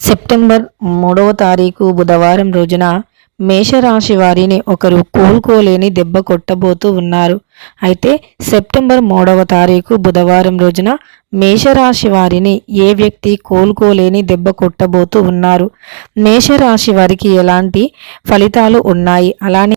September మూడవ తారీఖు బుధవారం రోజున మేషరాశి వారిని ఒకరు కోలుకోలేని దెబ్బ కొట్టబోతూ ఉన్నారు. అయితే సెప్టెంబర్ మూడవ తారీఖు బుధవారం రోజున మేషరాశి వారిని ఏ వ్యక్తి కోలుకోలేని దెబ్బ కొట్టబోతూ ఉన్నారు? మేషరాశి వారికి ఎలాంటి ఫలితాలు ఉన్నాయి? అలానే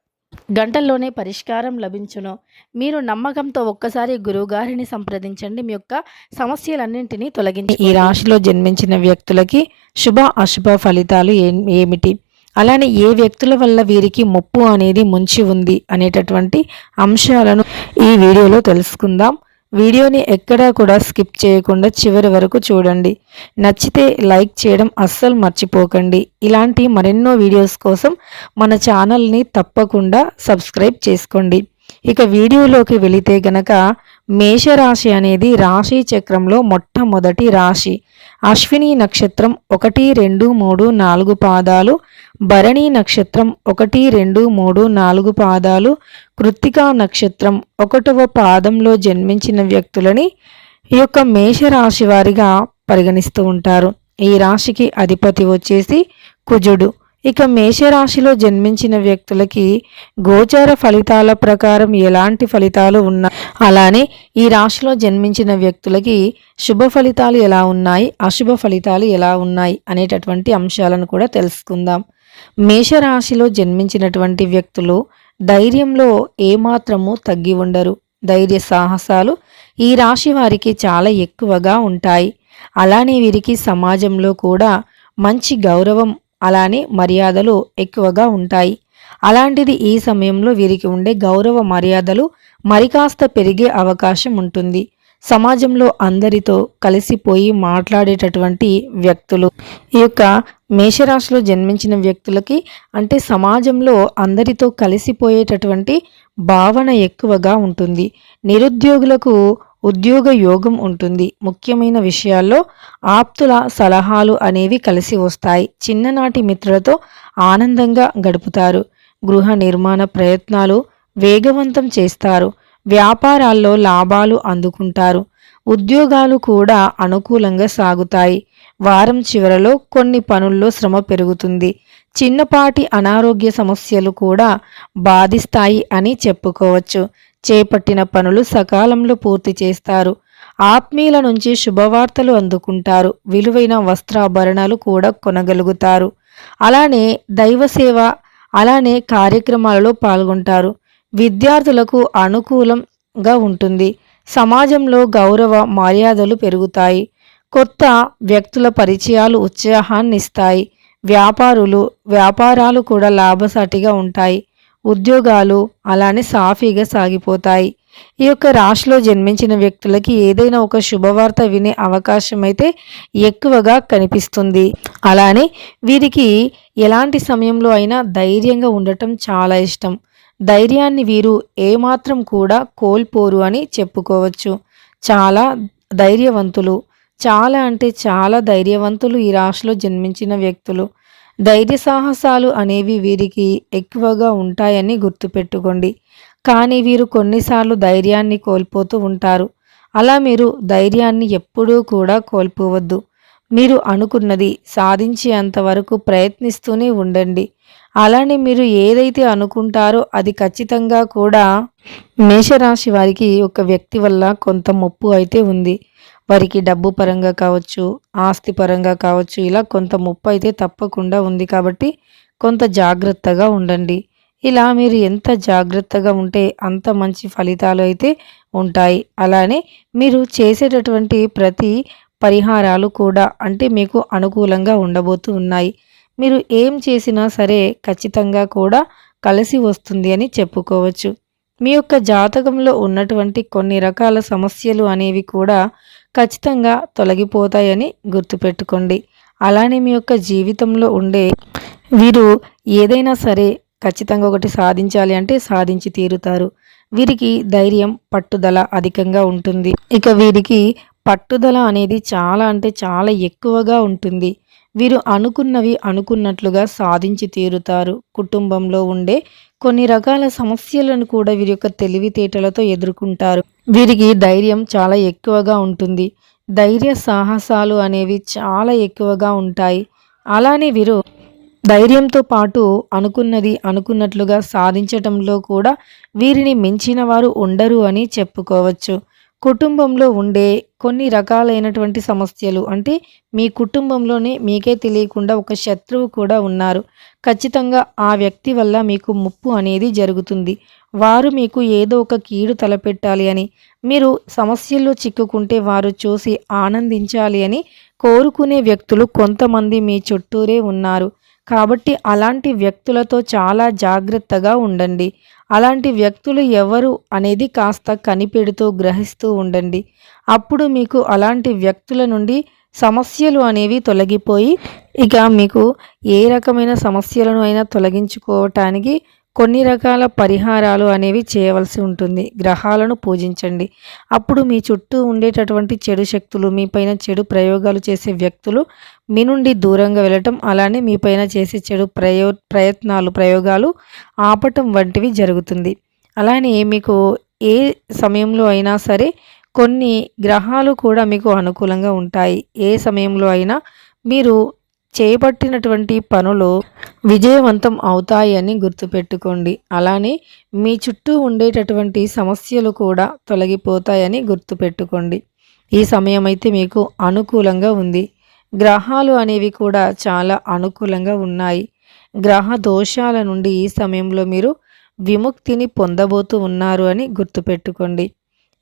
గంటల్లోనే పరిష్కారం లభించును. మీరు నమ్మకంతో ఒక్కసారి గురువుగారిని సంప్రదించండి. మీ యొక్క సమస్యలన్నింటినీ తొలగించి ఈ రాశిలో జన్మించిన వ్యక్తులకి శుభ అశుభ ఫలితాలు ఏమిటి? అలానే ఏ వ్యక్తుల వల్ల వీరికి ముప్పు అనేది ముంచి ఉంది అనేటటువంటి అంశాలను ఈ వీడియోలో తెలుసుకుందాం. వీడియోని ఎక్కడా కూడా స్కిప్ చేయకుండా చివరి వరకు చూడండి. నచ్చితే లైక్ చేయడం అస్సలు మర్చిపోకండి. ఇలాంటి మరెన్నో వీడియోస్ కోసం మన ఛానల్ని తప్పకుండా సబ్స్క్రైబ్ చేసుకోండి. ఇక వీడియోలోకి వెళితే గనక మేషరాశి అనేది రాశి చక్రంలో మొట్టమొదటి రాశి. అశ్విని నక్షత్రం ఒకటి రెండు మూడు నాలుగు పాదాలు భరణి నక్షత్రం ఒకటి రెండు మూడు నాలుగు పాదాలు కృత్తికా నక్షత్రం ఒకటవ పాదంలో జన్మించిన వ్యక్తులని ఈ యొక్క మేషరాశి వారిగా పరిగణిస్తూ ఉంటారు. ఈ రాశికి అధిపతి వచ్చేసి కుజుడు. ఇక మేషరాశిలో జన్మించిన వ్యక్తులకి గోచార ఫలితాల ప్రకారం ఎలాంటి ఫలితాలు ఉన్నాయి అలానే ఈ రాశిలో జన్మించిన వ్యక్తులకి శుభ ఫలితాలు ఎలా ఉన్నాయి అశుభ ఫలితాలు ఎలా ఉన్నాయి అనేటటువంటి అంశాలను కూడా తెలుసుకుందాం. మేషరాశిలో జన్మించినటువంటి వ్యక్తులు ధైర్యంలో ఏమాత్రము తగ్గి ఉండరు. ధైర్య సాహసాలు ఈ రాశి వారికి చాలా ఎక్కువగా ఉంటాయి. అలానే వీరికి సమాజంలో కూడా మంచి గౌరవం అలానే మర్యాదలు ఎక్కువగా ఉంటాయి. అలాంటిది ఈ సమయంలో వీరికి ఉండే గౌరవ మర్యాదలు మరికాస్త పెరిగే అవకాశం ఉంటుంది. సమాజంలో అందరితో కలిసిపోయి మాట్లాడేటటువంటి వ్యక్తులు. ఈ యొక్క మేషరాశిలో జన్మించిన వ్యక్తులకి అంటే సమాజంలో అందరితో కలిసిపోయేటటువంటి భావన ఎక్కువగా ఉంటుంది. నిరుద్యోగులకు ఉద్యోగ యోగం ఉంటుంది. ముఖ్యమైన విషయాల్లో ఆప్తుల సలహాలు అనేవి కలిసి వస్తాయి. చిన్ననాటి మిత్రులతో ఆనందంగా గడుపుతారు. గృహ నిర్మాణ ప్రయత్నాలు వేగవంతం చేస్తారు. వ్యాపారాల్లో లాభాలు అందుకుంటారు. ఉద్యోగాలు కూడా అనుకూలంగా సాగుతాయి. వారం చివరలో కొన్ని పనుల్లో శ్రమ పెరుగుతుంది. చిన్నపాటి అనారోగ్య సమస్యలు కూడా బాధిస్తాయి అని చెప్పుకోవచ్చు. చేపట్టిన పనులు సకాలంలో పూర్తి చేస్తారు. ఆత్మీయుల నుంచి శుభవార్తలు అందుకుంటారు. విలువైన వస్త్రాభరణాలు కూడా కొనగలుగుతారు. అలానే దైవ సేవ అలానే కార్యక్రమాలలో పాల్గొంటారు. విద్యార్థులకు అనుకూలంగా ఉంటుంది. సమాజంలో గౌరవ మర్యాదలు పెరుగుతాయి. కొత్త వ్యక్తుల పరిచయాలు ఉత్సాహాన్ని ఇస్తాయి వ్యాపారులు వ్యాపారాలు కూడా లాభసాటిగా ఉంటాయి. ఉద్యోగాలు అలానే సాఫీగా సాగిపోతాయి. ఈ యొక్క రాశిలో జన్మించిన వ్యక్తులకి ఏదైనా ఒక శుభవార్త వినే అవకాశం అయితే ఎక్కువగా కనిపిస్తుంది. అలానే వీరికి ఎలాంటి సమయంలో అయినా ధైర్యంగా ఉండటం చాలా ఇష్టం. ధైర్యాన్ని వీరు ఏమాత్రం కూడా కోల్పోరు అని చెప్పుకోవచ్చు. చాలా ధైర్యవంతులు చాలా అంటే చాలా ధైర్యవంతులు ఈ రాశిలో జన్మించిన వ్యక్తులు. ధైర్య సాహసాలు అనేవి వీరికి ఎక్కువగా ఉంటాయని గుర్తుపెట్టుకోండి. కానీ వీరు కొన్నిసార్లు ధైర్యాన్ని కోల్పోతూ ఉంటారు. అలా మీరు ధైర్యాన్ని ఎప్పుడూ కూడా కోల్పోవద్దు. మీరు అనుకున్నది సాధించేంత వరకు ప్రయత్నిస్తూనే ఉండండి. అలానే మీరు ఏదైతే అనుకుంటారో అది ఖచ్చితంగా కూడా మేషరాశి వారికి ఒక వ్యక్తి వల్ల కొంత ముప్పు అయితే ఉంది. వారికి డబ్బు పరంగా కావచ్చు ఆస్తి పరంగా కావచ్చు ఇలా కొంత ముప్పు అయితే తప్పకుండా ఉంది కాబట్టి కొంత జాగ్రత్తగా ఉండండి. ఇలా మీరు ఎంత జాగ్రత్తగా ఉంటే అంత మంచి ఫలితాలు అయితే ఉంటాయి. అలానే మీరు చేసేటటువంటి ప్రతి పరిహారాలు కూడా అంటే మీకు అనుకూలంగా ఉండబోతూ ఉన్నాయి. మీరు ఏం చేసినా సరే ఖచ్చితంగా కూడా కలిసి వస్తుంది అని చెప్పుకోవచ్చు. మీ యొక్క జాతకంలో ఉన్నటువంటి కొన్ని రకాల సమస్యలు అనేవి కూడా ఖచ్చితంగా తొలగిపోతాయని గుర్తుపెట్టుకోండి. అలానే మీ యొక్క జీవితంలో ఉండే వీరు ఏదైనా సరే ఖచ్చితంగా ఒకటి సాధించాలి అంటే సాధించి తీరుతారు. వీరికి ధైర్యం పట్టుదల అధికంగా ఉంటుంది. ఇక వీరికి పట్టుదల అనేది చాలా అంటే చాలా ఎక్కువగా ఉంటుంది. వీరు అనుకున్నవి అనుకున్నట్లుగా సాధించి తీరుతారు. కుటుంబంలో ఉండే కొన్ని రకాల సమస్యలను కూడా వీరి యొక్క తెలివితేటలతో ఎదుర్కొంటారు. వీరికి ధైర్యం చాలా ఎక్కువగా ఉంటుంది. ధైర్య సాహసాలు అనేవి చాలా ఎక్కువగా ఉంటాయి. అలానే వీరు ధైర్యంతో పాటు అనుకున్నది అనుకున్నట్లుగా సాధించటంలో కూడా వీరిని మించిన వారు ఉండరు అని చెప్పుకోవచ్చు. కుటుంబంలో ఉండే కొన్ని రకాలైనటువంటి సమస్యలు. అంటే మీ కుటుంబంలోనే మీకే తెలియకుండా ఒక శత్రువు కూడా ఉన్నారు. ఖచ్చితంగా ఆ వ్యక్తి వల్ల మీకు ముప్పు అనేది జరుగుతుంది. వారు మీకు ఏదో ఒక కీడు తలపెట్టాలి అని మీరు సమస్యల్లో చిక్కుకుంటే వారు చూసి ఆనందించాలి అని కోరుకునే వ్యక్తులు కొంతమంది మీ చుట్టూరే ఉన్నారు. కాబట్టి అలాంటి వ్యక్తులతో చాలా జాగ్రత్తగా ఉండండి. అలాంటి వ్యక్తులు ఎవరు అనేది కాస్త కనిపెడుతూ గ్రహిస్తూ ఉండండి. అప్పుడు మీకు అలాంటి వ్యక్తుల నుండి సమస్యలు అనేవి తొలగిపోయి ఇక మీకు ఏ రకమైన సమస్యలను అయినా తొలగించుకోవటానికి కొన్ని రకాల పరిహారాలు అనేవి చేయవలసి ఉంటుంది. గ్రహాలను పూజించండి. అప్పుడు మీ చుట్టూ ఉండేటటువంటి చెడు శక్తులు మీ పైన చెడు ప్రయోగాలు చేసే వ్యక్తులు మీ నుండి దూరంగా వెళ్ళటం అలానే మీ పైన చేసే చెడు ప్రయో ప్రయత్నాలు ప్రయోగాలు ఆపటం వంటివి జరుగుతుంది. అలానే మీకు ఏ సమయంలో అయినా సరే కొన్ని గ్రహాలు కూడా మీకు అనుకూలంగా ఉంటాయి. ఏ సమయంలో అయినా మీరు చేపట్టినటువంటి పనులు విజయవంతం అవుతాయని గుర్తుపెట్టుకోండి. అలానే మీ చుట్టూ ఉండేటటువంటి సమస్యలు కూడా తొలగిపోతాయని గుర్తుపెట్టుకోండి. ఈ సమయం అయితే మీకు అనుకూలంగా ఉంది. గ్రహాలు అనేవి కూడా చాలా అనుకూలంగా ఉన్నాయి. గ్రహ దోషాల నుండి ఈ సమయంలో మీరు విముక్తిని పొందబోతూ ఉన్నారు అని గుర్తుపెట్టుకోండి.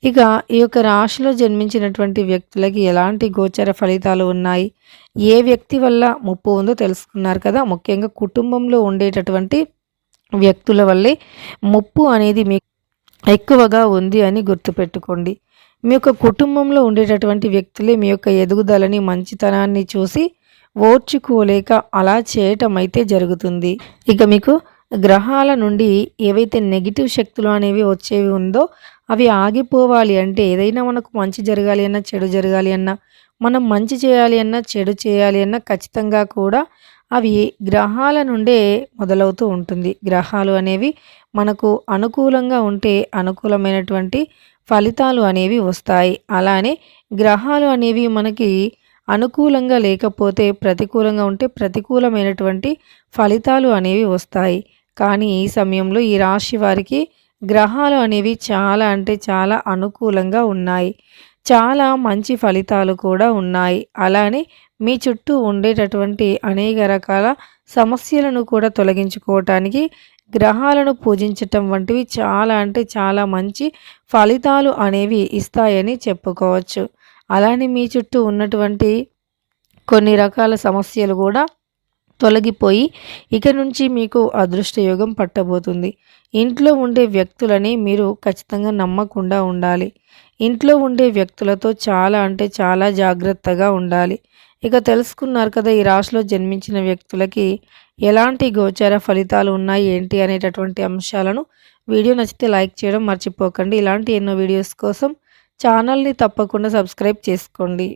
ఇక ఈ యొక్క రాశిలో జన్మించినటువంటి వ్యక్తులకి ఎలాంటి గోచర ఫలితాలు ఉన్నాయి? ఏ వ్యక్తి వల్ల ముప్పు ఉందో తెలుసుకున్నారు కదా? ముఖ్యంగా కుటుంబంలో ఉండేటటువంటి వ్యక్తుల వల్లే ముప్పు అనేది మీకు ఎక్కువగా ఉంది అని గుర్తుపెట్టుకోండి. మీ యొక్క కుటుంబంలో ఉండేటటువంటి వ్యక్తులే మీ యొక్క ఎదుగుదలని మంచితనాన్ని చూసి ఓర్చుకోలేక అలా చేయటం అయితే జరుగుతుంది. ఇక మీకు గ్రహాల నుండి ఏవైతే నెగిటివ్ శక్తులు అనేవి వచ్చేవి ఉందో అవి ఆగిపోవాలి అంటే ఏదైనా మనకు మంచి జరగాలి అన్నా చెడు జరగాలి అన్నా మనం మంచి చేయాలి అన్నా చెడు చేయాలి అన్నా ఖచ్చితంగా కూడా అవి గ్రహాల నుండే మొదలవుతూ ఉంటుంది. గ్రహాలు అనేవి మనకు అనుకూలంగా ఉంటే అనుకూలమైనటువంటి ఫలితాలు అనేవి వస్తాయి. అలానే గ్రహాలు అనేవి మనకి అనుకూలంగా లేకపోతే ప్రతికూలంగా ఉంటే ప్రతికూలమైనటువంటి ఫలితాలు అనేవి వస్తాయి. కానీ ఈ సమయంలో ఈ రాశి వారికి గ్రహాలు అనేవి చాలా అంటే చాలా అనుకూలంగా ఉన్నాయి. చాలా మంచి ఫలితాలు కూడా ఉన్నాయి. అలానే మీ చుట్టూ ఉండేటటువంటి అనేక రకాల సమస్యలను కూడా తొలగించుకోవటానికి గ్రహాలను పూజించటం వంటివి చాలా అంటే చాలా మంచి ఫలితాలు అనేవి ఇస్తాయని చెప్పుకోవచ్చు. అలానే మీ చుట్టూ ఉన్నటువంటి కొన్ని రకాల సమస్యలు కూడా తొలగిపోయి ఇక నుంచి మీకు అదృష్టయోగం పట్టబోతుంది. ఇంట్లో ఉండే వ్యక్తులని మీరు ఖచ్చితంగా నమ్మకుండా ఉండాలి. ఇంట్లో ఉండే వ్యక్తులతో చాలా అంటే చాలా జాగ్రత్తగా ఉండాలి. ఇక తెలుసుకున్నారు కదా ఈ రాశిలో జన్మించిన వ్యక్తులకి ఎలాంటి గోచార ఫలితాలు ఉన్నాయి ఏంటి అనేటటువంటి అంశాలను వీడియో నచ్చితే లైక్ చేయడం మర్చిపోకండి. ఇలాంటి ఎన్నో వీడియోస్ కోసం ఛానల్ని తప్పకుండా సబ్స్క్రైబ్ చేసుకోండి.